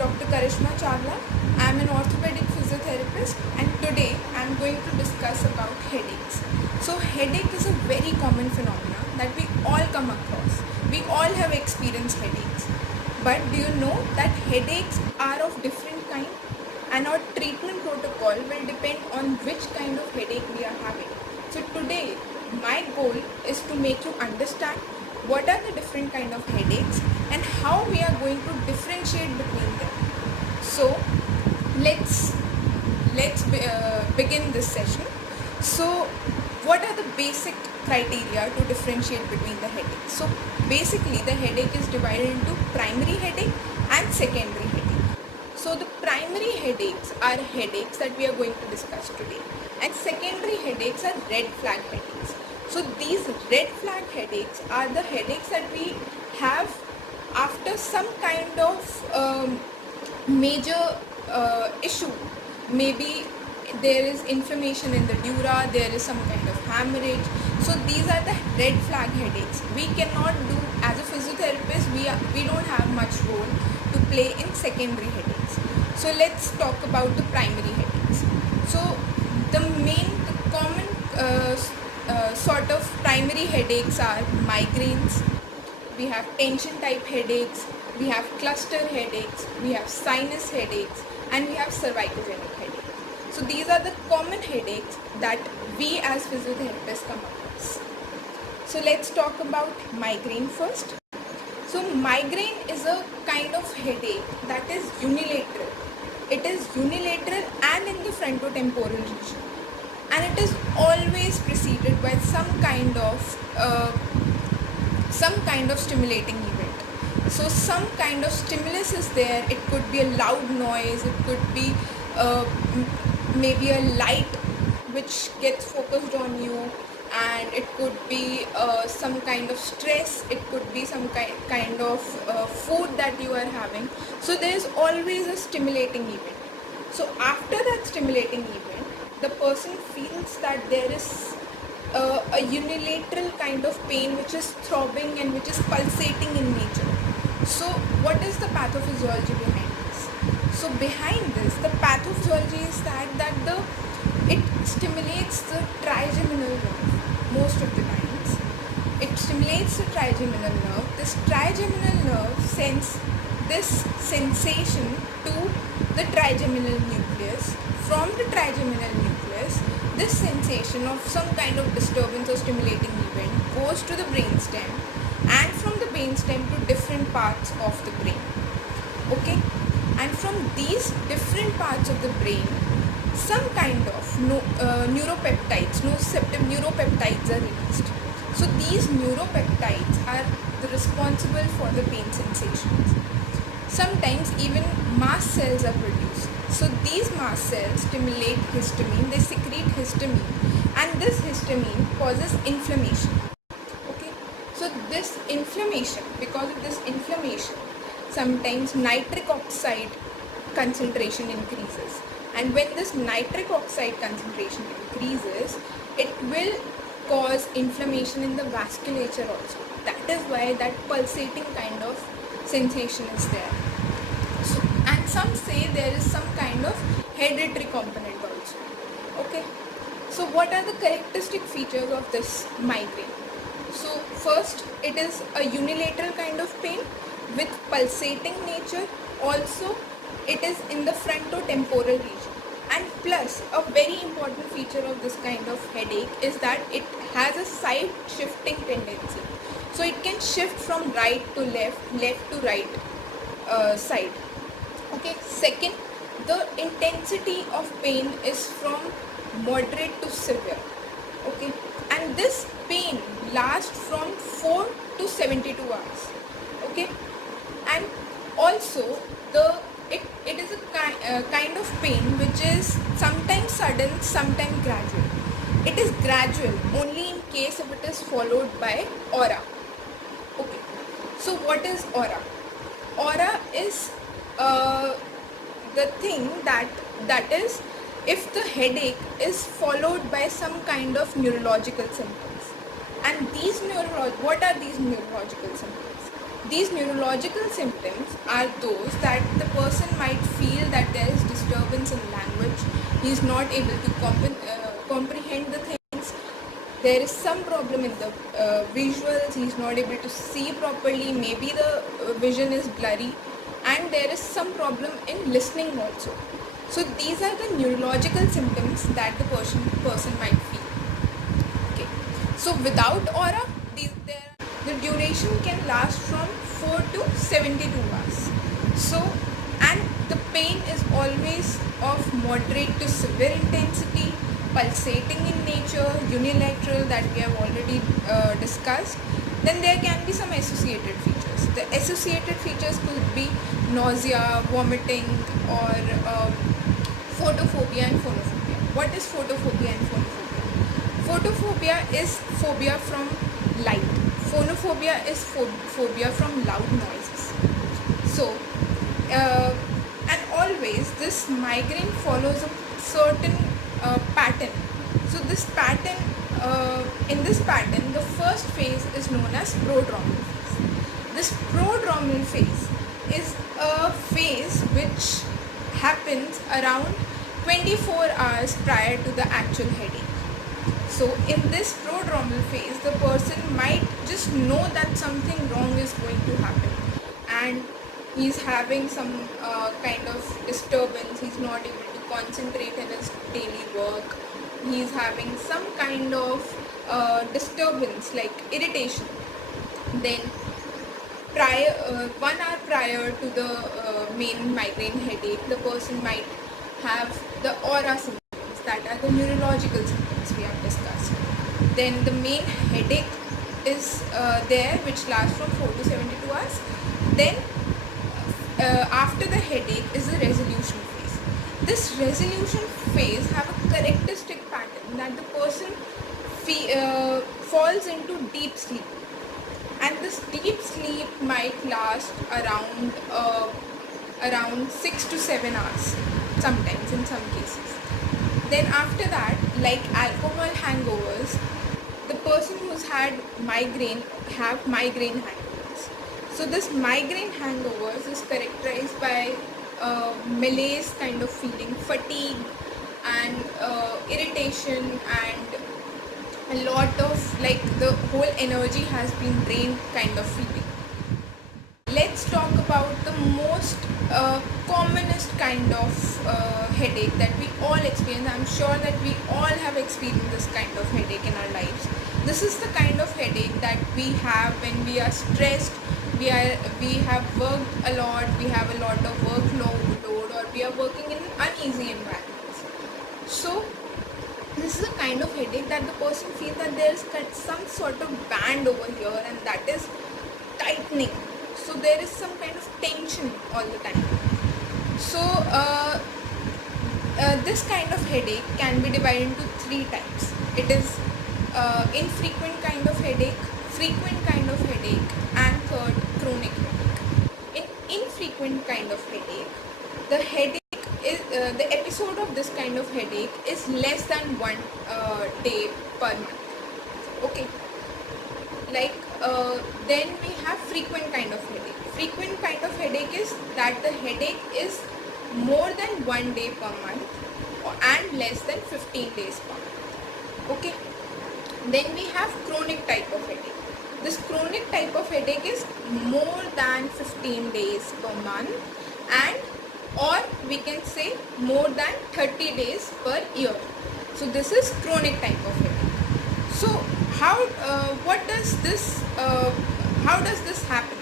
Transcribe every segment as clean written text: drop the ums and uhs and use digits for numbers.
Dr. Karishma Chawla. I am an orthopedic physiotherapist and today I am going to discuss about headaches. So headache is a very common phenomenon that we all come across. We all have experienced headaches. But do you know that headaches are of different kind and our treatment protocol will depend on which kind of headache we are having. So today my goal is to make you understand what are the different kind of headaches and how we are going to differentiate between them. So let's begin this session. So what are the basic criteria to differentiate between the headaches? So basically the headache is divided into primary headache and secondary headache. So the primary headaches are headaches that we are going to discuss today, and secondary headaches are red flag headaches. So these red flag headaches are the headaches that we have after some kind of major issue. Maybe there is inflammation in the dura, there is some kind of hemorrhage. So these are the red flag headaches. We cannot do, as a physiotherapist, we don't have much role to play in secondary headaches. So let's talk about the primary headaches. So the common sort of primary headaches are migraines, we have tension type headaches, we have cluster headaches, we have sinus headaches, and we have cervicogenic headaches. So these are the common headaches that we as physiotherapists come across. So let's talk about migraine first. So migraine is a kind of headache that is unilateral. It is unilateral and in the frontotemporal region, and it is always preceded by some kind of stimulating event. So some kind of stimulus is there. It could be a loud noise, it could be maybe a light which gets focused on you, and it could be some kind of stress, it could be some kind of food that you are having. So there is always a stimulating event. So after that stimulating event, the person feels that there is a unilateral kind of pain which is throbbing and which is pulsating in nature. So what is the pathophysiology behind this? So behind this, the pathophysiology is that it stimulates the trigeminal nerve most of the times. It stimulates the trigeminal nerve. This trigeminal nerve sends this sensation to the trigeminal nucleus. From the trigeminal nucleus, this sensation of some kind of disturbance or stimulating event goes to the brainstem, and from the brainstem to different parts of the brain. Okay, and from these different parts of the brain, some kind of neuropeptides, nociceptive neuropeptides are released. So these neuropeptides are responsible for the pain sensations. Sometimes even mast cells are produced. So these mast cells stimulate histamine, they secrete histamine, and this histamine causes inflammation. Okay, so this inflammation, because of this inflammation, sometimes nitric oxide concentration increases, and when this nitric oxide concentration increases, it will cause inflammation in the vasculature also. That is why that pulsating kind of sensation is there. So, and some say there is some kind of hereditary component also. Okay, so what are the characteristic features of this migraine? So first, it is a unilateral kind of pain with pulsating nature. Also, it is in the frontotemporal region, and plus a very important feature of this kind of headache is that it has a side shifting tendency. So it can shift from right to left, left to right side. Okay, second, the intensity of pain is from moderate to severe. Okay, and this pain lasts from 4 to 72 hours. Okay, and also it is a kind of pain which is sometimes sudden, sometimes gradual. It is gradual only in case if it is followed by aura. Okay, so what is aura? Aura is the thing that is if the headache is followed by some kind of neurological symptoms. And what are these neurological symptoms? These neurological symptoms are those that the person might feel that there is disturbance in language, he is not able to comprehend the things, there is some problem in the visuals, he is not able to see properly, maybe the vision is blurry, and there is some problem in listening also. So these are the neurological symptoms that the person might feel. Okay. So without aura, the duration can last from 4 to 72 hours. So, and the pain is always of moderate to severe intensity, pulsating in nature, unilateral that we have already discussed. Then there can be some associated features. The associated features could be nausea, vomiting, or photophobia and phonophobia. What is photophobia and phonophobia? Photophobia is phobia from light. Phonophobia is phobia from loud noises. So, and always this migraine follows a certain pattern. So this pattern, in this pattern, the first phase is known as prodromal phase. This prodromal phase is a phase which happens around 24 hours prior to the actual headache. So in this prodromal phase, the person might just know that something wrong is going to happen, and he's having some kind of disturbance, he's not able to concentrate in his daily work, he's having some kind of disturbance like irritation. Then 1 hour prior to the main migraine headache, the person might have the aura symptoms, that are the neurological symptoms we have discussed. Then the main headache is there, which lasts from 4 to 72 hours. Then after the headache is the resolution phase. This resolution phase have a characteristic pattern that the person falls into deep sleep, and this deep sleep might last around 6 to 7 hours sometimes in some cases. Then after that, like alcohol hangovers, the person who's had migraine have migraine hangovers. So this migraine hangovers is characterized by malaise kind of feeling, fatigue and irritation, and a lot of like the whole energy has been drained kind of feeling. Let's talk about the most commonest kind of headache that we all experience. I'm sure that we all have experienced this kind of headache in our lives. This is the kind of headache that we have when we are stressed, we have worked a lot, we have a lot of workload, or we are working in uneasy environments. So this is a kind of headache that the person feels that there is some sort of band over here, and that is tightening. So there is some kind of tension all the time. So this kind of headache can be divided into 3 types. It is infrequent kind of headache, frequent kind of headache, and third, chronic headache. In infrequent kind of headache, the headache is the episode of this kind of headache is less than 1 day per month. Okay. Like then we have frequent kind of headache. Frequent kind of headache is that the headache is more than 1 day per month and less than 15 days per month. Okay. Then we have chronic type of headache. This chronic type of headache is more than 15 days per month, and or we can say more than 30 days per year. So this is chronic type of headache. So how does this happen?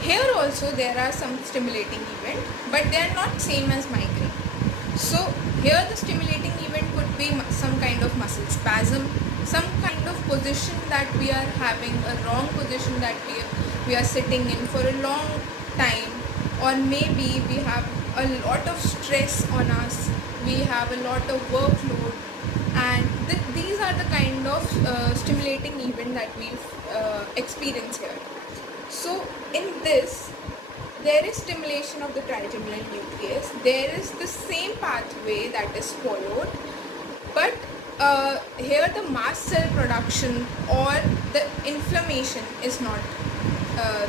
Here also there are some stimulating event, but they are not same as migraine. So here the stimulating event could be some kind of muscle spasm, some kind of position that we are having, a wrong position that we are sitting in for a long time, or maybe we have a lot of stress on us, we have a lot of workload, and these are the kind of stimulating event that we experience here. So in this, there is stimulation of the trigeminal nucleus. There is the same pathway that is followed, but here the mast cell production or the inflammation is not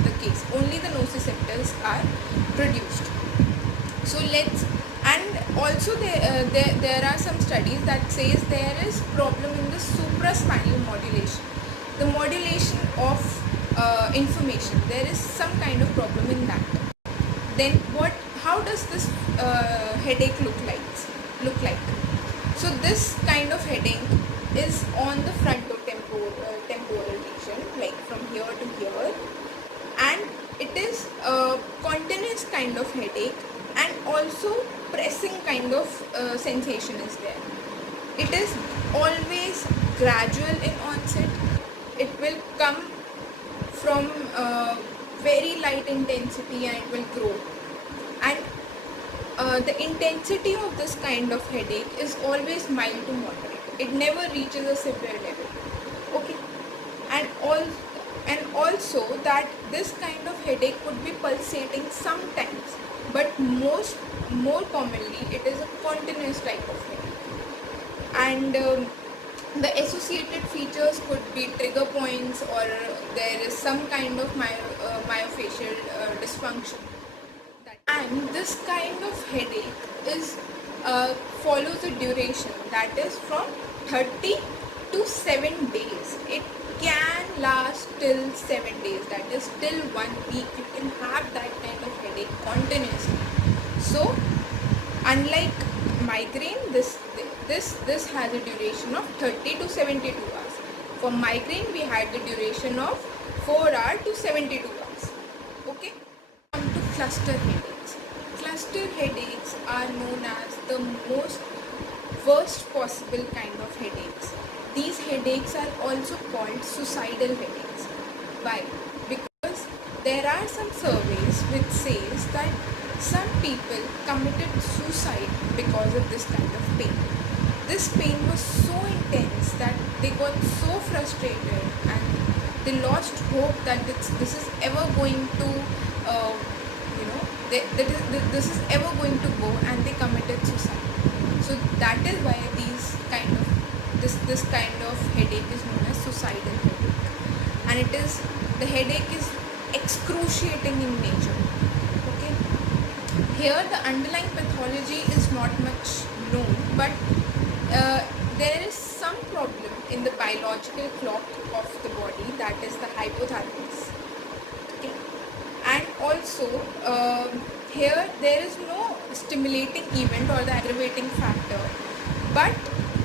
the case. Only the nociceptors are produced. So and also there are some studies that says there is problem in the supraspinal modulation, the modulation of information. There is some kind of problem in that. Then how does this headache look like? So this kind of headache is on the frontotemporal region, like from here to here, and it is a continuous kind of headache, and also pressing kind of sensation is there. It is always gradual in onset. It will come from very light intensity and it will grow, and the intensity of this kind of headache is always mild to moderate. It never reaches a severe level. Okay, and also that this kind of headache could be pulsating sometimes, but more commonly it is a continuous type of headache. And the associated features could be trigger points, or there is some kind of myofascial dysfunction. And this kind of headache is follows a duration that is from 30 to 7 days. It can last till 7 days, that is till 1 week. You can have that kind of headache continuously. So unlike migraine, this has a duration of 30 to 72 hours. For migraine, we had the duration of 4 hours to 72 hours. Okay. Come to cluster headaches. Cluster headaches are known as the most worst possible kind of headaches. These headaches are also called suicidal headaches. Why? Because there are some surveys which says that some people committed suicide because of this kind of pain. This pain was so intense that they got so frustrated and they lost hope that this is ever going to, this is ever going to go, and they committed suicide. So that is why this kind of headache is known as suicidal headache, and the headache is excruciating in nature. Okay. Here the underlying pathology is not much known, but there is some problem in the biological clock of the body, that is the hypothalamus. Okay. And also here there is no stimulating event or the aggravating factor, but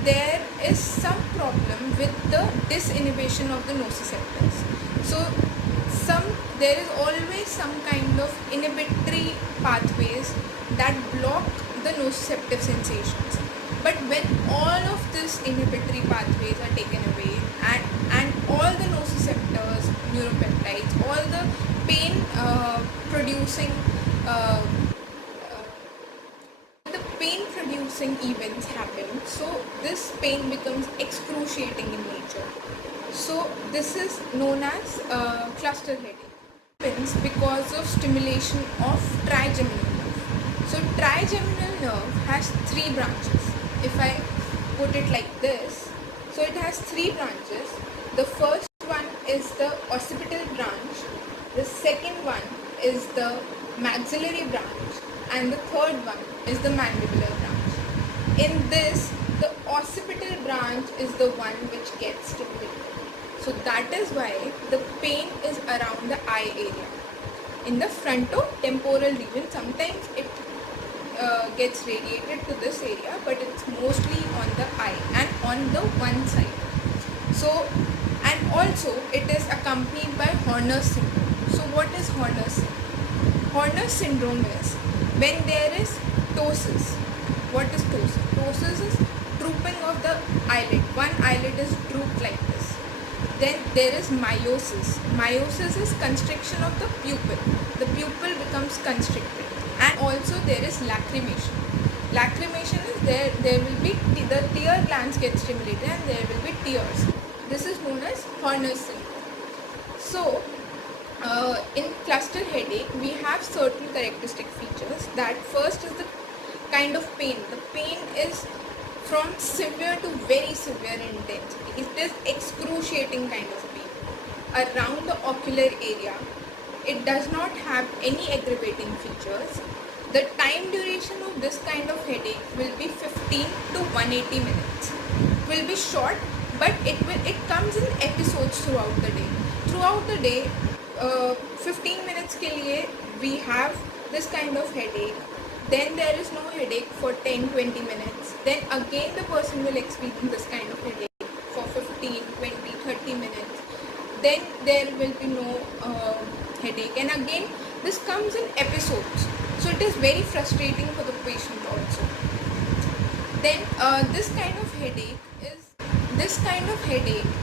there is some problem with the disinhibition of the nociceptors. So there is always some kind of inhibitory pathways that block the nociceptive sensations. But when all of these inhibitory pathways are taken away, and all the nociceptors, neuropeptides, all the pain producing events happen, so this pain becomes excruciating in nature. So this is known as cluster headache. It happens because of stimulation of trigeminal nerve. So trigeminal nerve has 3 branches. If I put it like this, so it has 3 branches. The first one is the occipital branch, the second one is the maxillary branch, and the third one is the mandibular branch. In this, the occipital branch is the one which gets stimulated. So that is why the pain is around the eye area. In the frontotemporal region, sometimes it gets radiated to this area, but it's mostly on the eye and on the one side. So, and also it is accompanied by Horner's syndrome. So what is Horner's syndrome? Horner's syndrome is when there is ptosis. What is ptosis? Ptosis is drooping of the eyelid. One eyelid is drooped like this. Then there is meiosis. Meiosis is constriction of the pupil. The pupil becomes constricted. And also there is lacrimation. Lacrimation is there will be the tear glands get stimulated and there will be tears. This is known as Horner's syndrome. So in cluster headache, we have certain characteristic features. That first is the kind of pain. The pain is from severe to very severe intensity. It is excruciating kind of pain around the ocular area, It does not have any aggravating features. The time duration of this kind of headache will be 15 to 180 minutes. Will be short, but it comes in episodes throughout the day. Throughout the day, 15 minutes के लिए we have this kind of headache. Then there is no headache for 10-20 minutes. Then again the person will experience this kind of headache for 15-20-30 minutes. Then there will be no headache, and again this comes in episodes, so it is very frustrating for the patient also. Then this kind of headache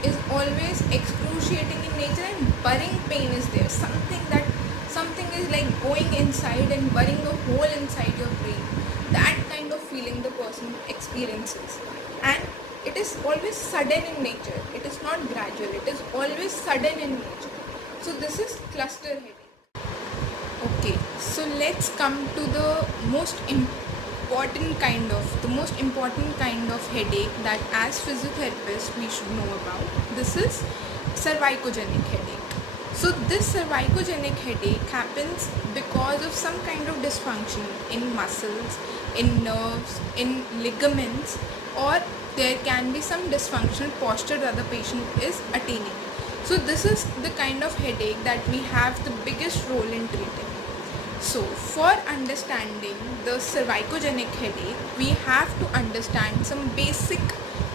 is always excruciating in nature, and burning pain is there. Something is like going inside and burning a hole inside your brain. That kind of feeling the person experiences, and it is always sudden in nature. It is not gradual. It is always sudden in nature. So this is cluster headache. Okay, so let's come to the most important kind of headache that as physiotherapists we should know about. This is cervicogenic headache. So this cervicogenic headache happens because of some kind of dysfunction in muscles, in nerves, in ligaments, or there can be some dysfunctional posture that the patient is attaining. So this is the kind of headache that we have the biggest role in treating. So for understanding the cervicogenic headache, we have to understand some basic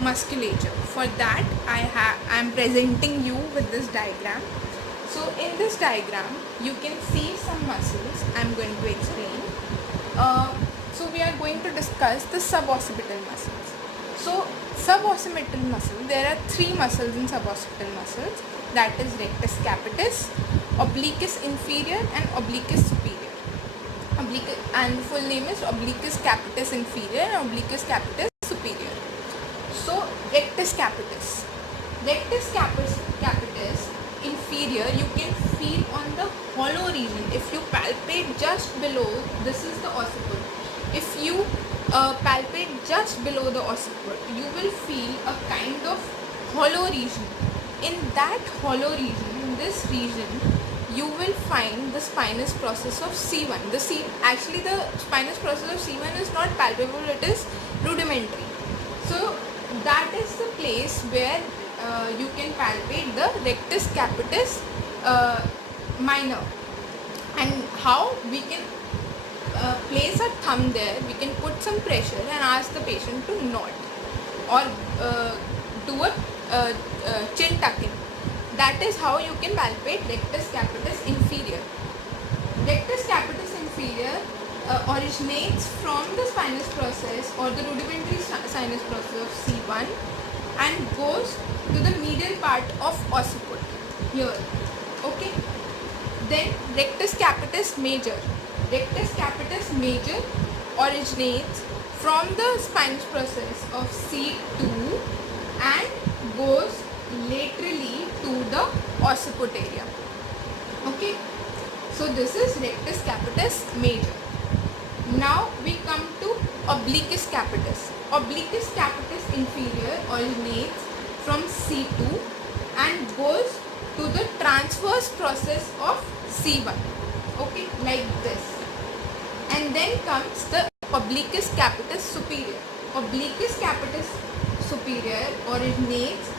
musculature. For that, I am presenting you with this diagram. So in this diagram, you can see some muscles. I am going to explain. So we are going to discuss the suboccipital muscles. So suboccipital muscle, there are three muscles in suboccipital muscles, that is rectus capitis, obliquus inferior and obliquus superior. And full name is obliquus capitis inferior and obliquus capitis superior. So rectus capitis inferior, you can feel on the hollow region. If you palpate just below, this is the occiput. If you palpate just below the occiput, you will feel a kind of hollow region. In that hollow region, in this region, you will find the spinous process of C1. Actually the spinous process of C1 is not palpable, it is rudimentary. So that is the place where you can palpate the rectus capitis minor. And how we can place a thumb there, we can put some pressure and ask the patient to nod or do a chin tucking. That is how you can palpate rectus capitis inferior. Rectus capitis inferior originates from the spinous process or the rudimentary sinus process of C1 and goes to the medial part of occiput here. Okay. Then rectus capitis major. Rectus capitis major originates from the spinous process of C2 and goes laterally to the occiput area. Okay, so this is rectus capitis major. Now we come to obliquus capitis. Obliquus capitis inferior originates from C2 and goes to the transverse process of C1. Okay, like this. And then comes the obliquus capitis superior. Obliquus capitis superior originates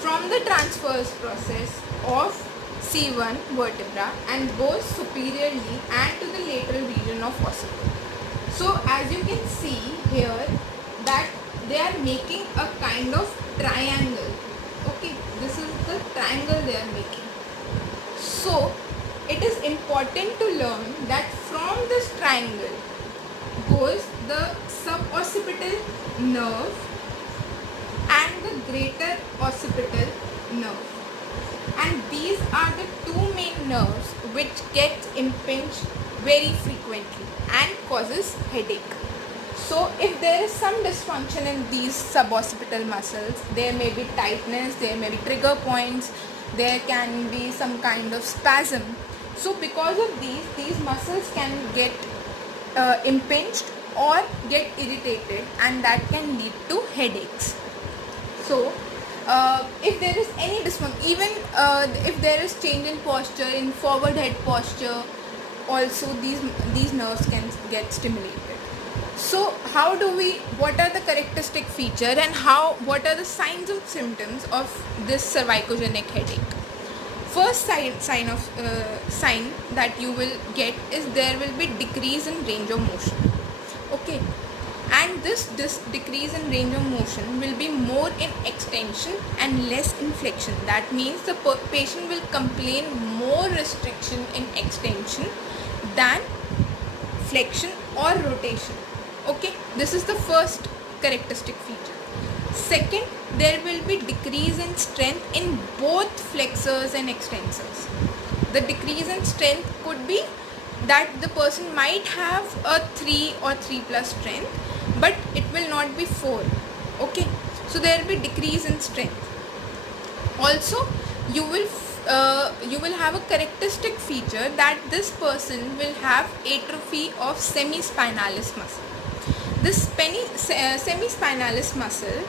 from the transverse process of C1 vertebra and goes superiorly and to the lateral region of occiput. So as you can see here that they are making a kind of triangle. Okay, this is the triangle they are making. So it is important to learn that from this triangle goes the suboccipital nerve and the greater occipital nerve. And these are the two main nerves which get impinged very frequently and causes headache. So if there is some dysfunction in these suboccipital muscles, there may be tightness, there may be trigger points, there can be some kind of spasm. So because of these muscles can get impinged or get irritated, and that can lead to headaches. So If there is any dysfunction, even if there is change in posture, in forward head posture, also these nerves can get stimulated. So how do we, what are the characteristic feature and what are the signs and symptoms of this cervicogenic headache? First sign that you will get is there will be decrease in range of motion. Okay, and this decrease in range of motion will be more in extension and less in flexion. That means the patient will complain more restriction in extension than flexion or rotation. Okay, this is the first characteristic feature. Second, there will be decrease in strength in both flexors and extensors. The decrease in strength could be that the person might have a 3 or 3 plus strength, but it will not be 4. Okay, so there will be decrease in strength. Also, you will have a characteristic feature that this person will have atrophy of semispinalis muscle. This semispinalis muscle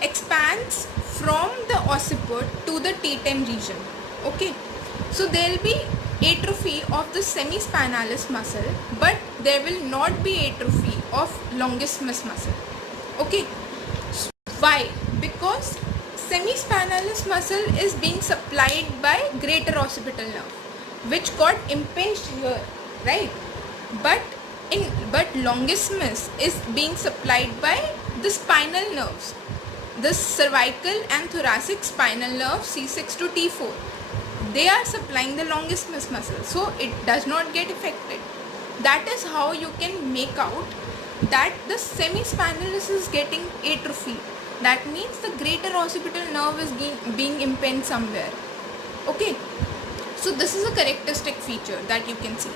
expands from the occiput to the T10 region. Okay, so there will be atrophy of the semispinalis muscle, but there will not be atrophy of longissimus muscle. Okay, why? Because semispinalis muscle is being supplied by greater occipital nerve, which got impinged here, right? But longissimus is being supplied by the spinal nerves, the cervical and thoracic spinal nerve C6 to T4. They are supplying the longissimus muscle, so it does not get affected. That is how you can make out that the semispinalis is getting atrophy. That means the greater occipital nerve is being impinged somewhere. Okay, so this is a characteristic feature that you can see.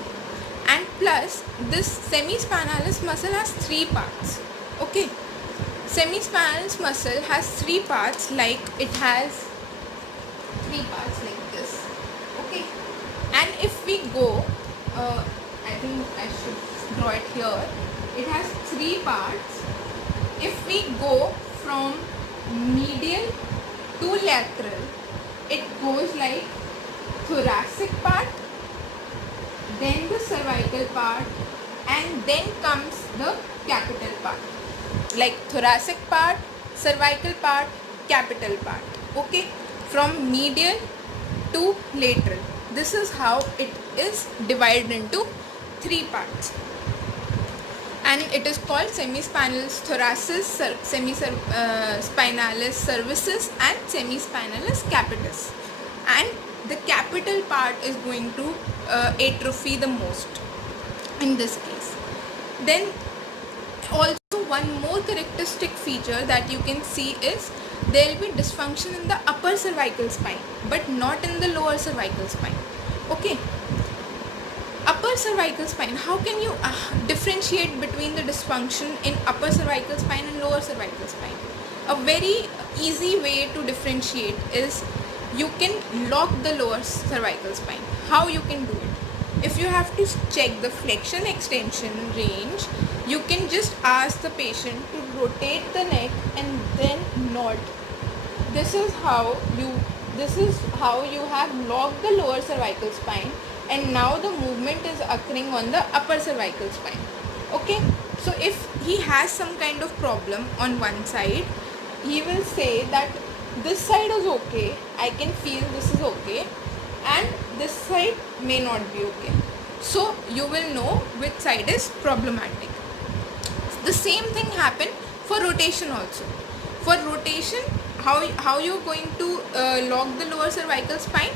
And plus, this semispinalis muscle has 3 parts. Okay, semispinalis muscle has 3 parts, like it has 3 parts like this. Okay, and if we go, I think I should draw it here. It has 3 parts. If we go from medial to lateral, it goes like thoracic part, then the cervical part, and then comes the capital part. Like thoracic part, cervical part, capital part. Okay, from medial to lateral. This is how it is divided into 3 parts. And it is called semispinalis thoracis, semispinalis cervicis, and semispinalis capitis. And the capital part is going to atrophy the most in this case. Then also one more characteristic feature that you can see is there will be dysfunction in the upper cervical spine, but not in the lower cervical spine. Okay, upper cervical spine, how can you differentiate between the dysfunction in upper cervical spine and lower cervical spine? A very easy way to differentiate is you can lock the lower cervical spine. How you can do it? If you have to check the flexion extension range, you can just ask the patient to rotate the neck and then nod. This is how you have locked the lower cervical spine, and now the movement is occurring on the upper cervical spine. Okay, so if he has some kind of problem on one side, he will say that this side is okay, I can feel this is okay, and this side may not be okay. So you will know which side is problematic. The same thing happen for rotation also. For rotation, how you're going to lock the lower cervical spine?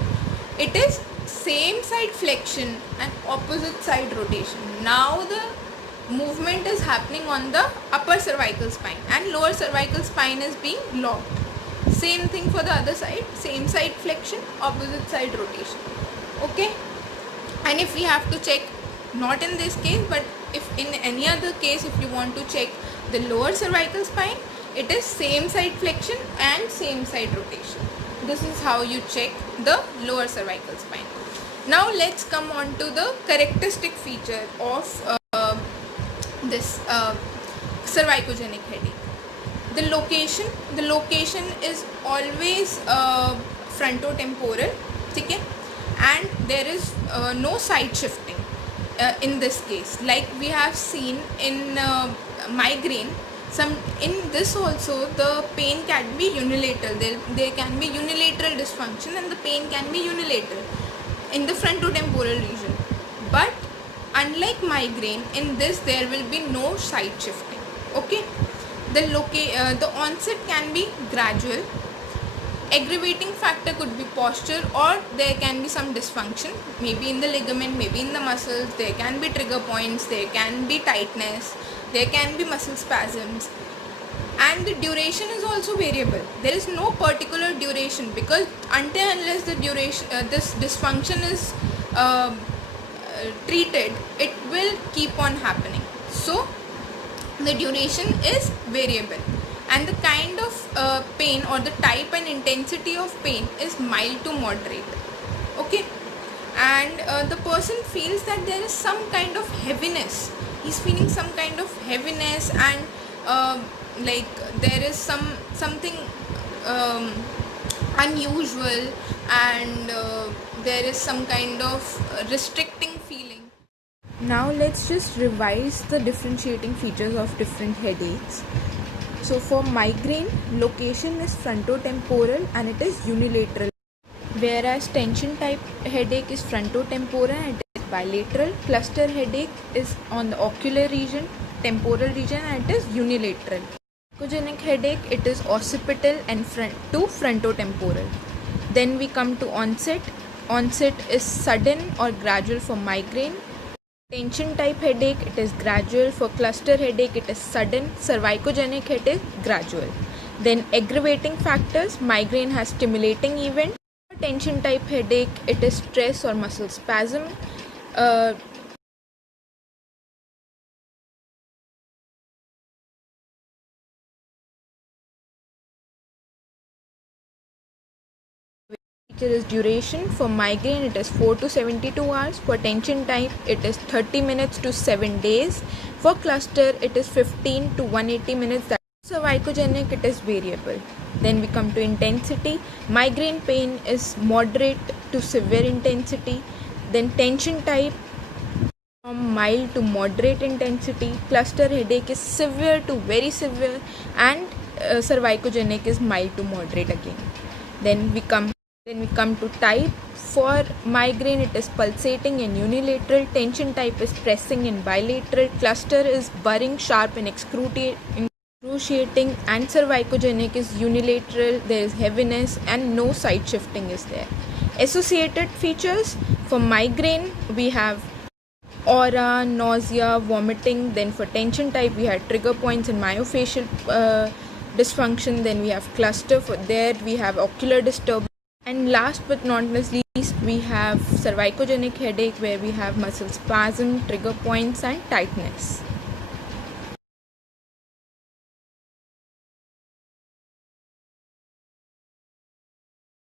It is same side flexion and opposite side rotation. Now the movement is happening on the upper cervical spine and lower cervical spine is being locked. Same thing for the other side, same side flexion, opposite side rotation. Okay, and if we have to check, not in this case, but if in any other case, if you want to check the lower cervical spine, it is same side flexion and same side rotation. This is how you check the lower cervical spine. Now let's come on to the characteristic feature of this cervicogenic headache. The location is always frontotemporal, ठीक है, and there is no side shifting in this case, like we have seen in migraine. In this also the pain can be unilateral. There can be unilateral dysfunction and the pain can be unilateral in the frontotemporal region. But unlike migraine, in this there will be no side shifting. Okay, the onset can be gradual. Aggravating factor could be posture, or there can be some dysfunction, maybe in the ligament, maybe in the muscles. There can be trigger points, there can be tightness, there can be muscle spasms, and the duration is also variable. There is no particular duration, because until unless the duration this dysfunction is treated, it will keep on happening. So the duration is variable, and the kind of pain or the type and intensity of pain is mild to moderate. Okay, and the person feels that there is some kind of heaviness. He's feeling some kind of heaviness, and like there is something unusual, and there is some kind of restricting feeling. Now let's just revise the differentiating features of different headaches. So for migraine, location is frontotemporal and it is unilateral, whereas tension type headache is frontotemporal and it is bilateral. Cluster headache is on the ocular region, temporal region, and it is unilateral. Sarcogenic headache, it is occipital and frontotemporal. Then we come to onset. Onset is sudden or gradual for migraine. Tension type headache, it is gradual. For cluster headache, it is sudden. Cervicogenic headache, gradual. Then aggravating factors, migraine has stimulating event. For tension type headache, it is stress or muscle spasm. Feature is duration. For migraine, it is 4 to 72 hours. For tension type, it is 30 minutes to 7 days. For cluster, it is 15 to 180 minutes. Cervicogenic, it is variable. Then we come to intensity. Migraine pain is moderate to severe intensity. Then tension type, from mild to moderate intensity. Cluster headache is severe to very severe, and cervicogenic is mild to moderate again. Then we come to type. For migraine, it is pulsating and unilateral. Tension type is pressing and bilateral. Cluster is burring, sharp and excruciating, and cervicogenic is unilateral. There is heaviness and no side shifting is there. Associated features: for migraine, we have aura, nausea, vomiting. Then for tension type, we have trigger points and myofascial dysfunction. Then we have cluster. For there we have ocular disturbance. And last but not least, we have cervicogenic headache, where we have muscle spasm, trigger points, and tightness.